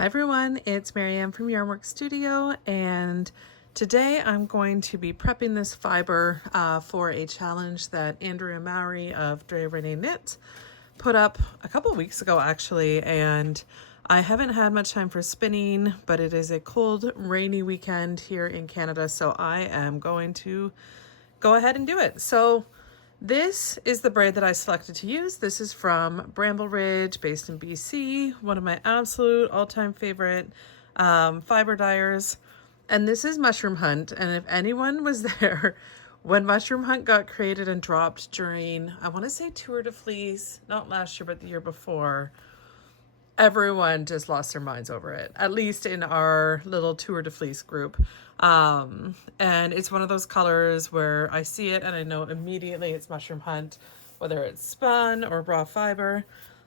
Hi everyone, it's Marianne from Yarnwork Studio, and today I'm going to be prepping this fiber for a challenge that Andrea Mowry of Andrea Knit put up a couple weeks ago actually, and I haven't had much time for spinning, but it is a cold, rainy weekend here in Canada, so I am going to go ahead and do it. So this is the braid that I selected to use. This is from Bramble Ridge, based in BC, one of my absolute all-time favorite fiber dyers. And this is Mushroom Hunt. And if anyone was there when Mushroom Hunt got created and dropped during, I want to say Tour de Fleece, not last year, but the year before, everyone just lost their minds over it, at least in our little Tour de Fleece group. And it's one of those colors where I see it and I know immediately it's Mushroom Hunt, whether it's spun or raw fiber.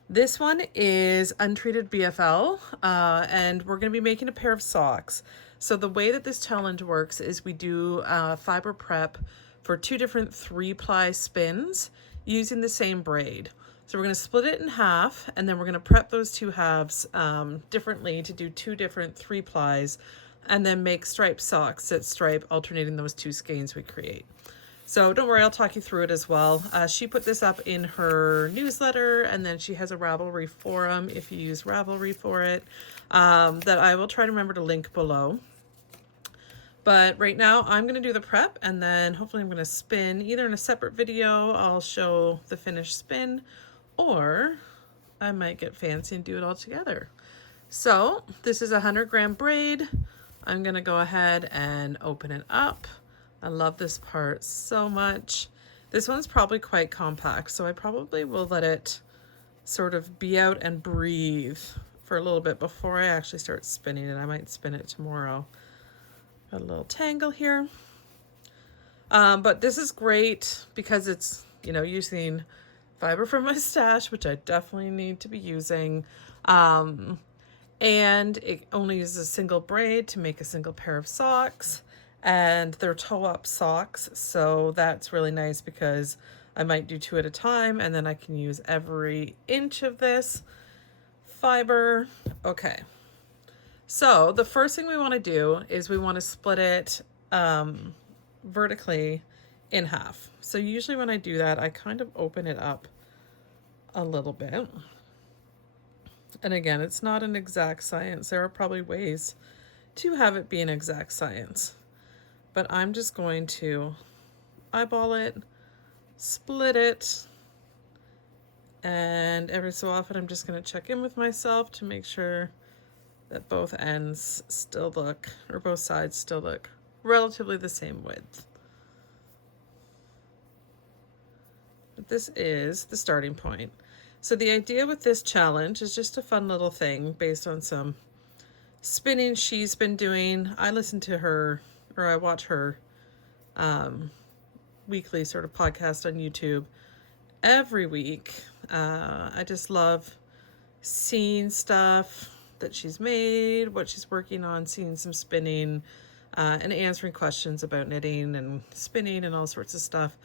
This one is untreated BFL, and we're going to be making a pair of socks. So the way that this challenge works is we do fiber prep for 2 different 3-ply spins using the same braid. So we're going to split it in half, and then we're going to prep those 2 halves differently to do 2 different 3-plies, and then make striped socks that stripe alternating those 2 skeins we create. So don't worry, I'll talk you through it as well. She put this up in her newsletter, and then she has a Ravelry forum if you use Ravelry for it, that I will try to remember to link below. But right now I'm going to do the prep, and then hopefully I'm going to spin either in a separate video. I'll show the finished spin, or I might get fancy and do it all together. So this is a 100-gram braid. I'm going to go ahead and open it up. I love this part so much. This one's probably quite compact, so I probably will let it sort of be out and breathe for a little bit before I actually start spinning it. I might spin it tomorrow. Got a little tangle here. But this is great because it's, using fiber from my stash, which I definitely need to be using. And it only uses a single braid to make a single pair of socks, and they're toe-up socks, so that's really nice because I might do 2 at a time, and then I can use every inch of this fiber. Okay, so the first thing we want to do is we want to split it vertically in half. So usually when I do that, I kind of open it up a little bit. And again, it's not an exact science. There are probably ways to have it be an exact science. But I'm just going to eyeball it, split it, and every so often I'm just going to check in with myself to make sure that both ends still look, or both sides still look relatively the same width. But this is the starting point. So the idea with this challenge is just a fun little thing based on some spinning she's been doing. I listen to her, or I watch her weekly sort of podcast on YouTube every week. I just love seeing stuff that she's made, what she's working on, seeing some spinning, and answering questions about knitting and spinning and all sorts of stuff.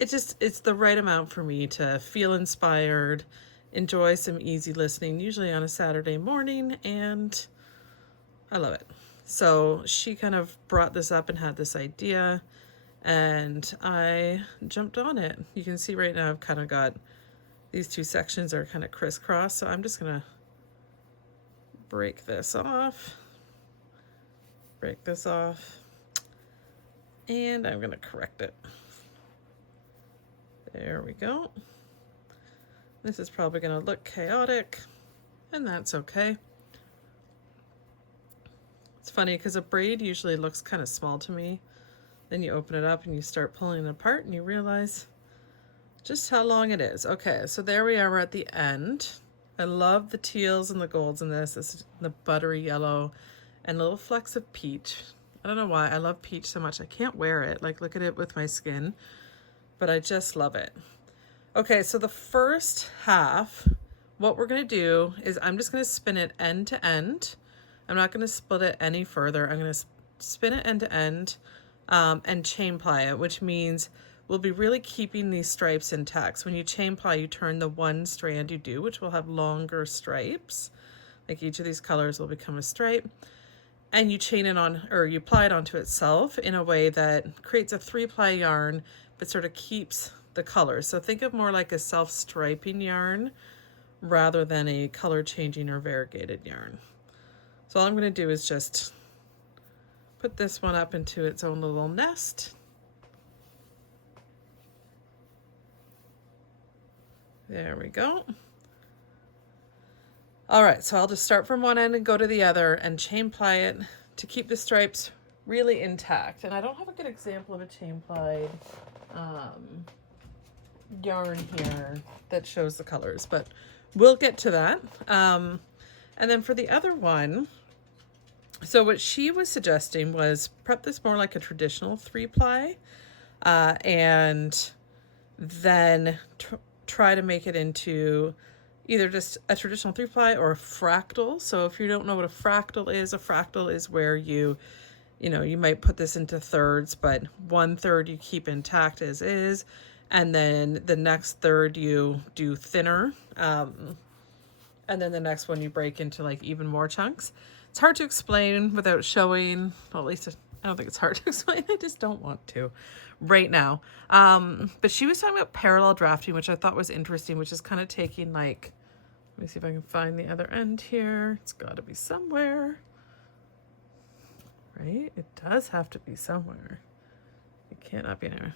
It's the right amount for me to feel inspired, enjoy some easy listening, usually on a Saturday morning, and I love it. So she kind of brought this up and had this idea, and I jumped on it. You can see right now I've kind of got these 2 sections are kind of crisscross, so I'm just gonna break this off, and I'm gonna correct it. There we go. This is probably going to look chaotic, and that's okay. It's funny because a braid usually looks kind of small to me. Then you open it up and you start pulling it apart and you realize just how long it is. Okay, so there we are, we're at the end. I love the teals and the golds in this. This is the buttery yellow and little flecks of peach. I don't know why I love peach so much. I can't wear it. Like, look at it with my skin. But I just love it. Okay, so the first half, what we're going to do is I'm just going to spin it end to end. I'm not going to split it any further. I'm going to spin it end to end and chain ply it, which means we'll be really keeping these stripes intact. So when you chain ply, you turn the one strand you do, which will have longer stripes. Like each of these colors will become a stripe, and you chain it on, or you ply it onto itself in a way that creates a 3-ply yarn, but sort of keeps the colors. So think of more like a self-striping yarn rather than a color changing or variegated yarn. So all I'm going to do is just put this one up into its own little nest. There we go. All right, so I'll just start from one end and go to the other and chain ply it to keep the stripes really intact. And I don't have a good example of a chain plied yarn here that shows the colors, but we'll get to that. And then for the other one, so what she was suggesting was prep this more like a traditional 3-ply, and then try to make it into either just a traditional 3-ply or a fractal. So if you don't know what a fractal is where you might put this into thirds, but 1/3 you keep intact as is, and then the next third you do thinner, and then the next one you break into like even more chunks. It's hard to explain without showing, well, at least I don't think it's hard to explain. I just don't want to right now. But she was talking about parallel drafting, which I thought was interesting, which is kind of taking like, let me see if I can find the other end here. It's got to be somewhere, right? It does have to be somewhere. It cannot be anywhere.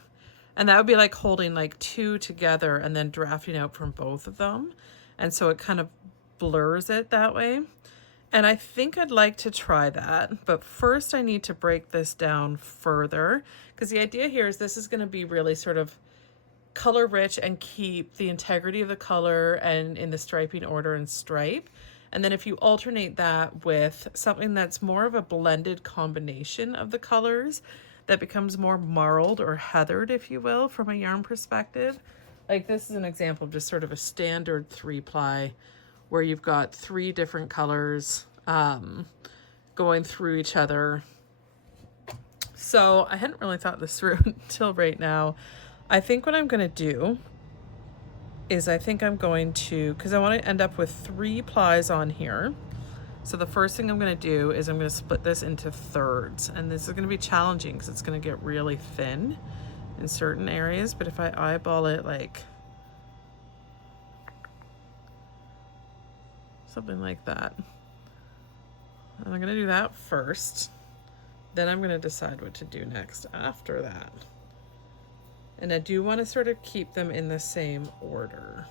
And that would be like holding like 2 together and then drafting out from both of them. And so it kind of blurs it that way. And I think I'd like to try that, but first I need to break this down further, because the idea here is this is going to be really sort of color rich and keep the integrity of the color and in the striping order and stripe. And then if you alternate that with something that's more of a blended combination of the colors, that becomes more marled or heathered, if you will, from a yarn perspective. Like this is an example of just sort of a standard 3-ply where you've got 3 different colors going through each other. So I hadn't really thought this through until right now. I think what I'm going to do is I think I'm going to, because I want to end up with 3 plies on here. So the first thing I'm going to do is I'm going to split this into thirds. And this is going to be challenging because it's going to get really thin in certain areas. But if I eyeball it like something like that. And I'm going to do that first. Then I'm going to decide what to do next after that. And I do want to sort of keep them in the same order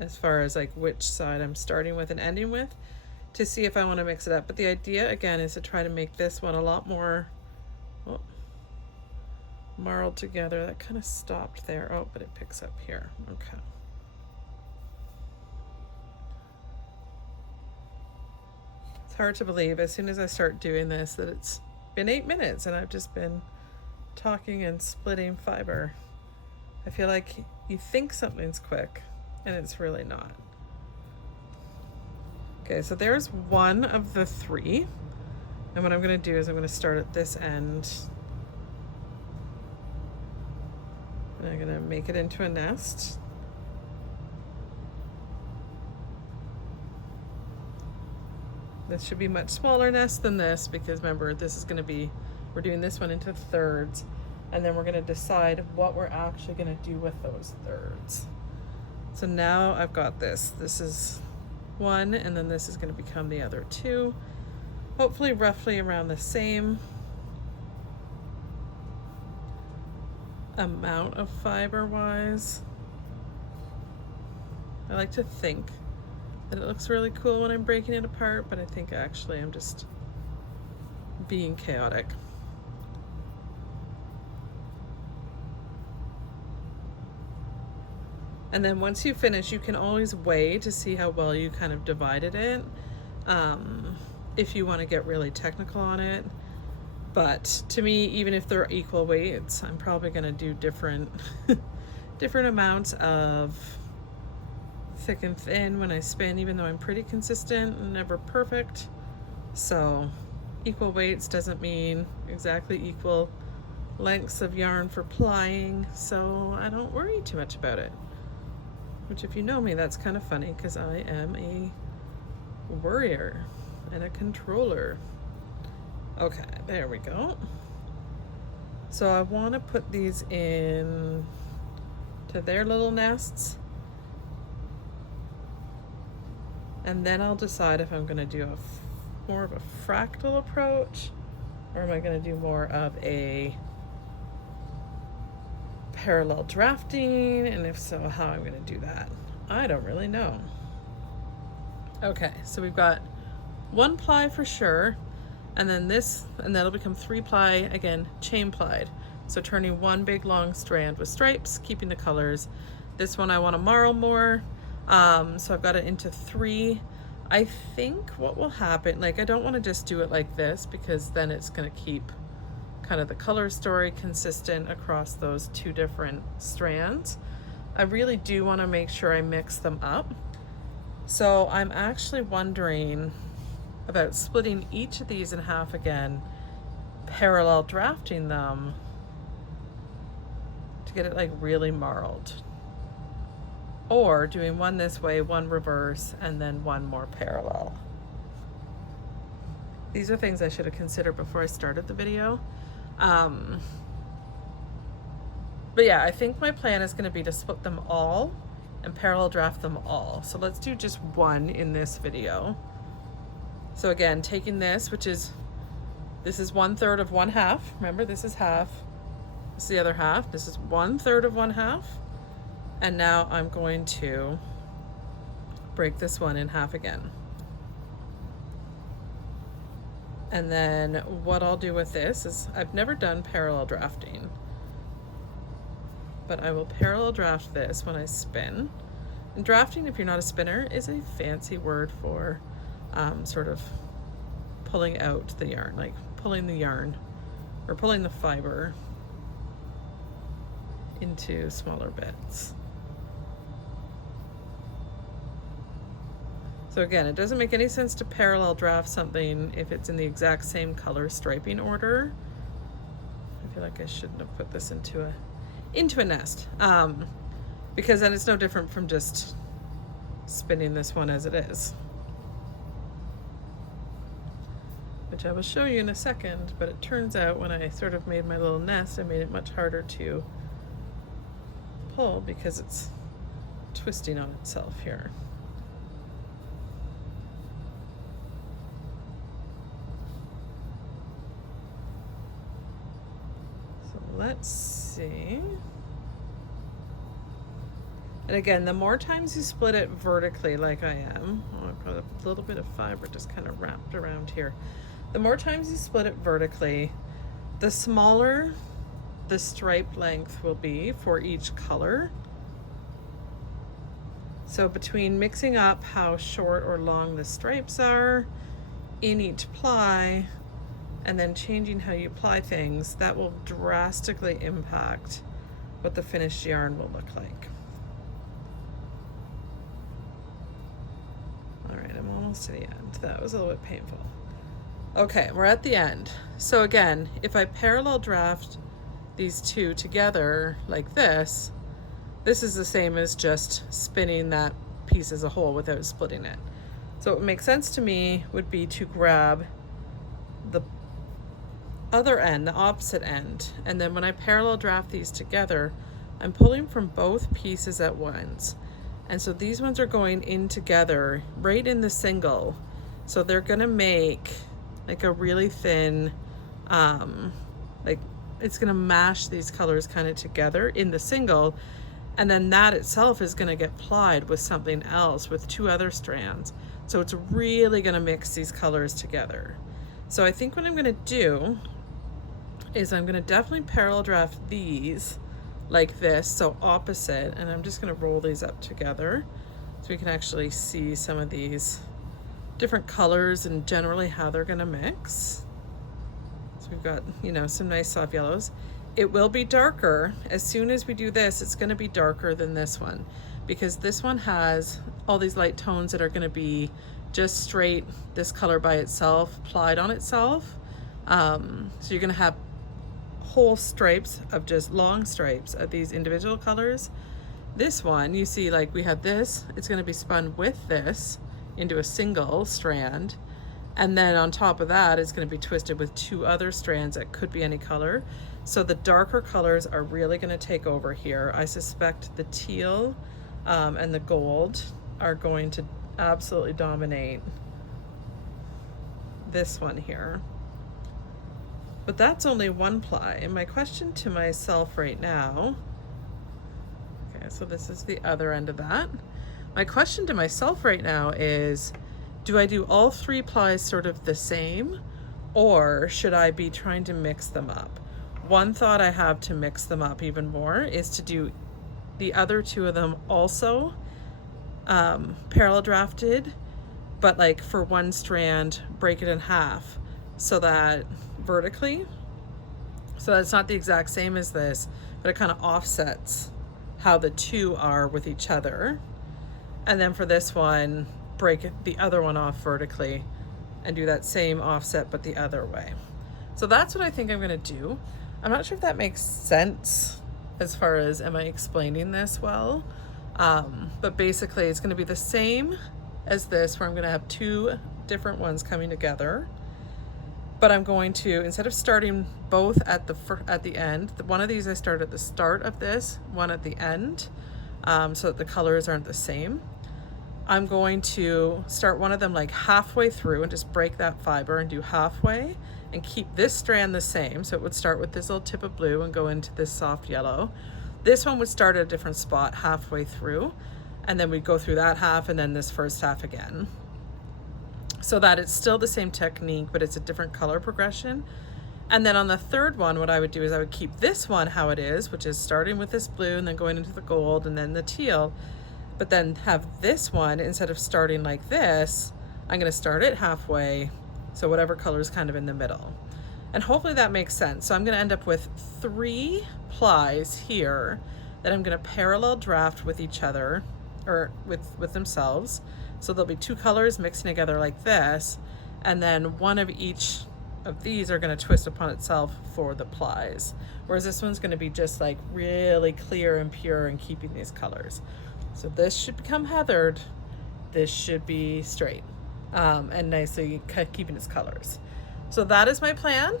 as far as like which side I'm starting with and ending with, to see if I want to mix it up. But the idea again is to try to make this one a lot more marled together. That kind of stopped there. Oh, but it picks up here. Okay. It's hard to believe as soon as I start doing this that it's been 8 minutes and I've just been talking and splitting fiber. I feel like you think something's quick and it's really not. Okay, so there's one of the 3. And what I'm going to do is I'm going to start at this end. And I'm going to make it into a nest. This should be much smaller nest than this, because remember, this is going to be, we're doing this one into thirds, and then we're going to decide what we're actually going to do with those thirds. So now I've got this. This is 1, and then this is going to become the other 2. Hopefully roughly around the same amount of fiber wise. I like to think that it looks really cool when I'm breaking it apart, but I think actually I'm just being chaotic. And then once you finish, you can always weigh to see how well you kind of divided it, if you want to get really technical on it. But to me, even if they're equal weights, I'm probably going to do different different amounts of thick and thin when I spin, even though I'm pretty consistent and never perfect. So equal weights doesn't mean exactly equal lengths of yarn for plying, so I don't worry too much about it. which if you know me, that's kind of funny because I am a worrier and a controller. Okay, there we go. So I want to put these in to their little nests, and then I'll decide if I'm going to do more of a fractal approach, or am I going to do more of a parallel drafting, and if so, how I'm going to do that. I don't really know. Okay, so we've got 1 ply for sure, and then this, and that'll become 3 ply, again, chain plied. So turning 1 big long strand with stripes, keeping the colors. This one I want to marl more, so I've got it into 3. I think what will happen, like I don't want to just do it like this because then it's going to keep kind of the color story consistent across those 2 different strands. I really do want to make sure I mix them up. So I'm actually wondering about splitting each of these in half again, parallel drafting them to get it like really marled. Or doing 1 this way, 1 reverse, and then 1 more parallel. These are things I should have considered before I started the video. But yeah, I think my plan is going to be to split them all and parallel draft them all. So let's do just 1 in this video. So again, taking this, this is 1/3 of 1/2. Remember, this is half. This is the other half. This is 1/3 of 1/2. And now I'm going to break this one in half again. And then what I'll do with this is, I've never done parallel drafting, but I will parallel draft this when I spin. And drafting, if you're not a spinner, is a fancy word for sort of pulling out the yarn, like pulling the yarn or pulling the fiber into smaller bits. So again, it doesn't make any sense to parallel draft something if it's in the exact same color striping order. I feel like I shouldn't have put this into a nest, because then it's no different from just spinning this one as it is, which I will show you in a second. But it turns out when I sort of made my little nest, I made it much harder to pull because it's twisting on itself here. Let's see. And again, the more times you split it vertically like I am, I've got a little bit of fiber just kind of wrapped around here. The more times you split it vertically, the smaller the stripe length will be for each color. So between mixing up how short or long the stripes are in each ply, and then changing how you apply things, that will drastically impact what the finished yarn will look like. All right, I'm almost to the end. That was a little bit painful. Okay, we're at the end. So again, if I parallel draft these 2 together like this, this is the same as just spinning that piece as a whole without splitting it. So what makes sense to me would be to grab the other end, the opposite end, and then when I parallel draft these together, I'm pulling from both pieces at once. And so these ones are going in together right in the single, so they're gonna make like a really thin, like it's gonna mash these colors kind of together in the single, and then that itself is gonna get plied with something else, with 2 other strands. So it's really gonna mix these colors together. So I think what I'm gonna do is I'm gonna definitely parallel draft these like this, so opposite, and I'm just gonna roll these up together so we can actually see some of these different colors and generally how they're gonna mix. So we've got, you know, some nice soft yellows. It will be darker. As soon as we do this, it's gonna be darker than this one, because this one has all these light tones that are gonna be just straight, this color by itself, plied on itself. So you're gonna have whole stripes of just long stripes of these individual colors. This one, you see, like we have this, it's going to be spun with this into a single strand. And then on top of that, it's going to be twisted with 2 other strands that could be any color. So the darker colors are really going to take over here. I suspect the teal and the gold are going to absolutely dominate this one here. But that's only 1 ply. And my question to myself right now, okay, so this is the other end of that. My question to myself right now is, do I do all 3 plies sort of the same, or should I be trying to mix them up? One thought I have to mix them up even more is to do the other 2 of them also parallel drafted, but like for 1 strand, break it in half so that vertically, so that it's not the exact same as this, but it kind of offsets how the 2 are with each other. And then for this one, break the other one off vertically and do that same offset but the other way. So that's what I think I'm going to do. I'm not sure if that makes sense as far as am I explaining this well, but basically it's going to be the same as this, where I'm going to have 2 different ones coming together, but I'm going to, instead of starting both at the end, one of these I start at the start of this, one at the end, so that the colors aren't the same. I'm going to start one of them like halfway through and just break that fiber and do halfway and keep this strand the same. So it would start with this little tip of blue and go into this soft yellow. This one would start at a different spot halfway through, and then we'd go through that half and then this first half again. So that it's still the same technique, but it's a different color progression. And then on the third one, what I would do is I would keep this one how it is, which is starting with this blue and then going into the gold and then the teal. But then have this one, instead of starting like this, I'm going to start it halfway, so whatever color is kind of in the middle. And hopefully that makes sense. So I'm going to end up with 3 plies here that I'm going to parallel draft with each other, or with themselves. So there'll be 2 colors mixing together like this, and then one of each of these are going to twist upon itself for the plies. Whereas this one's going to be just like really clear and pure and keeping these colors. So this should become heathered, this should be straight, and nicely keeping its colors. So that is my plan.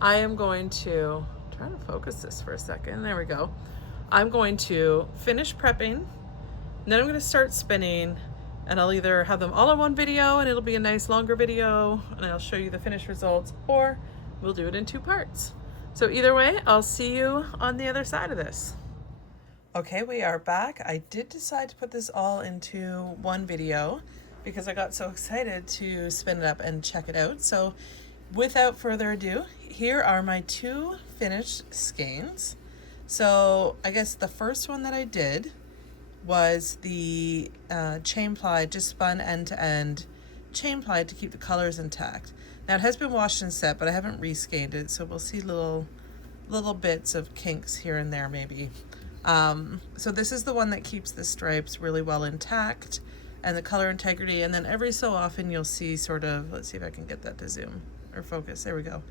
I am going to, try to focus this for a second, there we go. I'm going to finish prepping, and then I'm going to start spinning, and I'll either have them all in one video and it'll be a nice longer video and I'll show you the finished results, or we'll do it in 2 parts. So either way, I'll see you on the other side of this. Okay, we are back. I did decide to put this all into one video because I got so excited to spin it up and check it out. So without further ado, here are my 2 finished skeins. So I guess the first one that I did was the chain plied, just spun end to end, chain plied to keep the colors intact. Now it has been washed and set, but I haven't reskeined it, so we'll see little bits of kinks here and there maybe. So this is the one that keeps the stripes really well intact and the color integrity, and then every so often you'll see sort of, let's see if I can get that to zoom or focus, there we go.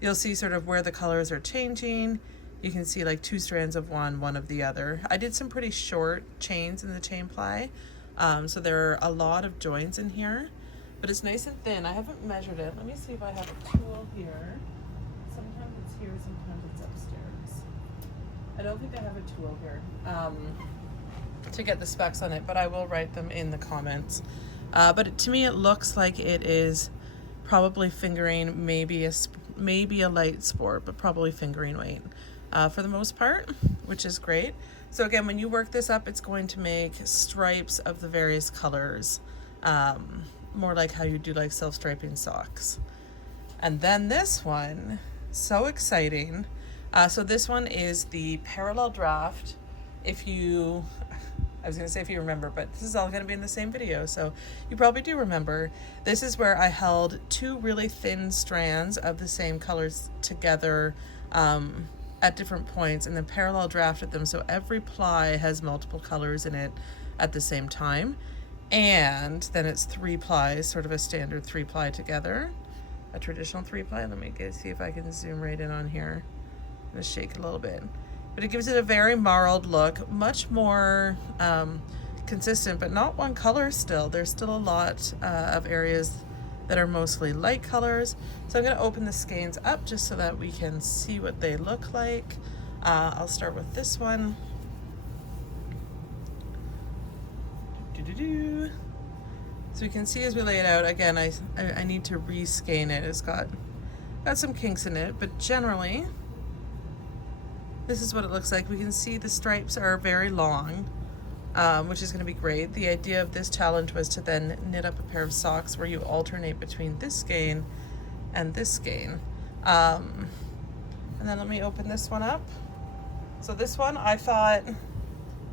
You'll see sort of where the colors are changing. You can see like 2 strands of one of the other. I did some pretty short chains in the chain ply, so there are a lot of joints in here, but it's nice and thin. I haven't measured it. Let me see if I have a tool here. Sometimes it's here, sometimes it's upstairs. I don't think I have a tool here to get the specs on it, but I will write them in the comments. But to me, it looks like it is probably fingering, maybe a light sport, but probably fingering weight for the most part, which is great. So again, when you work this up, it's going to make stripes of the various colors, more like how you do like self-striping socks. And then this one, so exciting. So this one is the parallel draft. I was gonna say if you remember, but this is all gonna be in the same video, so you probably do remember. This is where I held 2 really thin strands of the same colors together at different points, and then parallel drafted them so every ply has multiple colors in it at the same time. And then it's 3 plies, sort of a standard 3 ply together, a traditional 3 ply. Let me see if I can zoom right in on here. I'm gonna shake it a little bit. but it gives it a very marled look, much more consistent, but not one color still. There's still a lot of areas that are mostly light colors. So I'm going to open the skeins up just so that we can see what they look like. I'll start with this one. So you can see as we lay it out, again, I need to reskein it. It's got some kinks in it, but generally this is what it looks like. We can see the stripes are very long, which is going to be great. The idea of this challenge was to then knit up a pair of socks where you alternate between this skein and this skein. And then let me open this one up. So this one I thought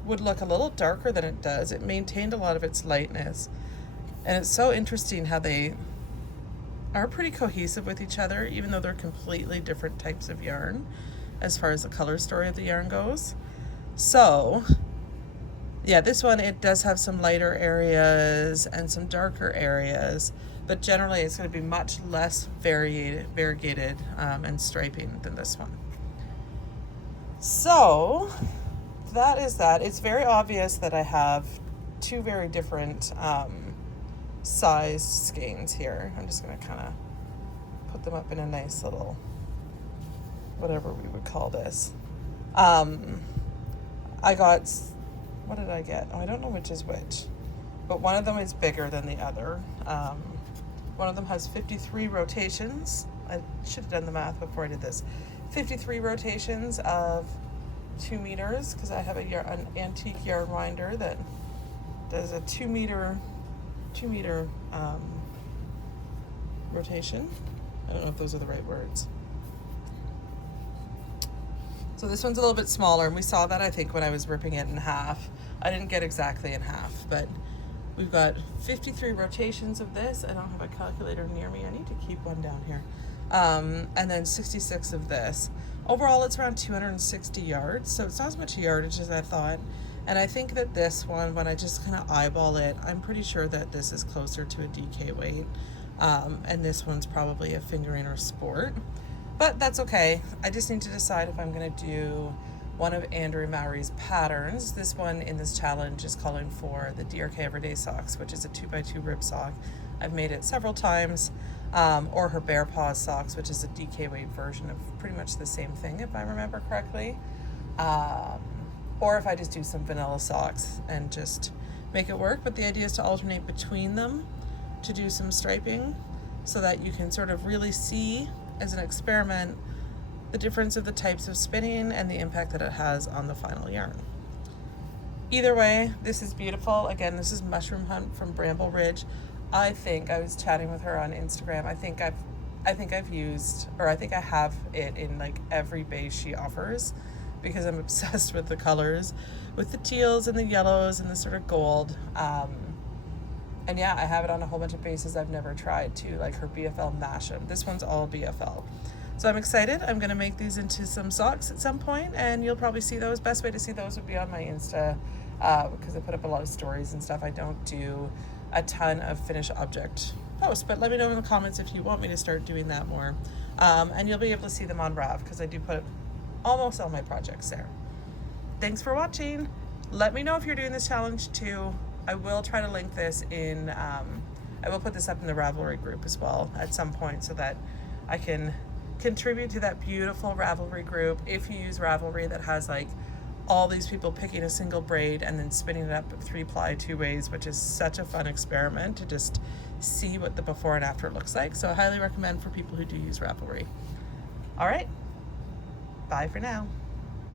would look a little darker than it does. It maintained a lot of its lightness. And it's so interesting how they are pretty cohesive with each other, even though they're completely different types of yarn as far as the color story of the yarn goes. So yeah, this one, it does have some lighter areas and some darker areas, but generally it's going to be much less variegated and striping than this one. So that is that. It's very obvious that I have two very different sized skeins here. I'm just going to kind of put them up in a nice little, whatever we would call this. I got, what did I get? Oh, I don't know which is which, but one of them is bigger than the other. One of them has 53 rotations. I should have done the math before I did this. 53 rotations of 2 meters, because I have an antique yarn winder that does a 2 meter rotation. I don't know if those are the right words. So this one's a little bit smaller, and we saw that, I think, when I was ripping it in half. I didn't get exactly in half, but we've got 53 rotations of this. I don't have a calculator near me. I need to keep one down here. And then 66 of this. Overall, it's around 260 yards, so it's not as much yardage as I thought. And I think that this one, when I just kind of eyeball it, I'm pretty sure that this is closer to a DK weight. And this one's probably a fingering or sport. But that's okay. I just need to decide if I'm going to do one of Andrea Mowry's patterns. This one in this challenge is calling for the DRK Everyday Socks, which is a 2x2 rib sock. I've made it several times. Or her Bear Paws socks, which is a DK weight version of pretty much the same thing, if I remember correctly. Or if I just do some vanilla socks and just make it work. But the idea is to alternate between them to do some striping so that you can sort of really see as an experiment the difference of the types of spinning and the impact that it has on the final yarn. Either way, this is beautiful. Again, this is Mushroom Hunt from Bramble Ridge. I think I was chatting with her on Instagram. I think I've used, or I think I have it in like every base she offers, because I'm obsessed with the colors, with the teals and the yellows and the sort of gold. And yeah, I have it on a whole bunch of bases I've never tried too, like her BFL Mashup. This one's all BFL. So I'm excited. I'm gonna make these into some socks at some point, and you'll probably see those. Best way to see those would be on my Insta, because I put up a lot of stories and stuff. I don't do a ton of finished object posts, but let me know in the comments if you want me to start doing that more. And you'll be able to see them on Rav, because I do put almost all my projects there. Thanks for watching. Let me know if you're doing this challenge too. I will try to link this in, I will put this up in the Ravelry group as well at some point, so that I can contribute to that beautiful Ravelry group. If you use Ravelry that has like all these people picking a single braid and then spinning it up 3-ply 2 ways, which is such a fun experiment to just see what the before and after looks like. So I highly recommend for people who do use Ravelry. All right, bye for now.